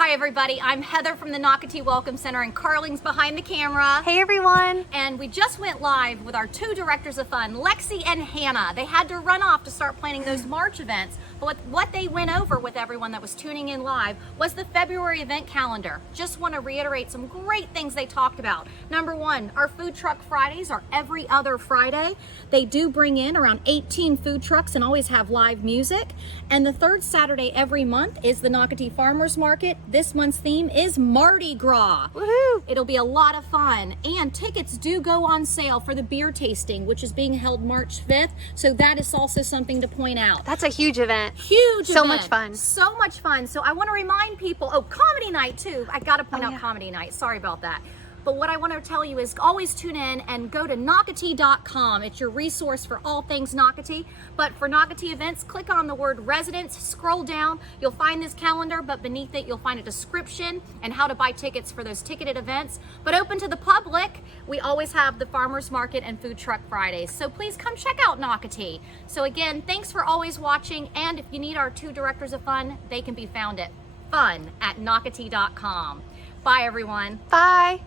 Hi everybody, I'm Heather from the Nocatee Welcome Center and Carling's behind the camera. Hey everyone! And we just went live with our two directors of fun, Lexi and Hannah. They had to run off to start planning those March events, but what they went over with everyone that was tuning in live was the February event calendar. Just want to reiterate some great things they talked about. Number one, our food truck Fridays are every other Friday. They do bring in around 18 food trucks and always have live music. And the third Saturday every month is the Nocatee Farmers Market. This month's theme is Mardi Gras. Woohoo! It'll be a lot of fun. And tickets do go on sale for the beer tasting, which is being held March 5th. So that is also something to point out. That's a huge event. Huge So event. much fun. So much fun. So I want to remind people, comedy night too. I got to point out yeah. comedy night. Sorry about that. But what I want to tell you is always tune in and go to Nocatee.com. It's your resource for all things Nocatee. But for Nocatee events, click on the word residents, scroll down. You'll find this calendar, but beneath it, you'll find a description and how to buy tickets for those ticketed events. But open to the public, we always have the Farmers Market and Food Truck Fridays. So please come check out Nocatee. So again, thanks for always watching. And if you need our two directors of fun, they can be found at fun@Nocatee.com. Bye, everyone. Bye!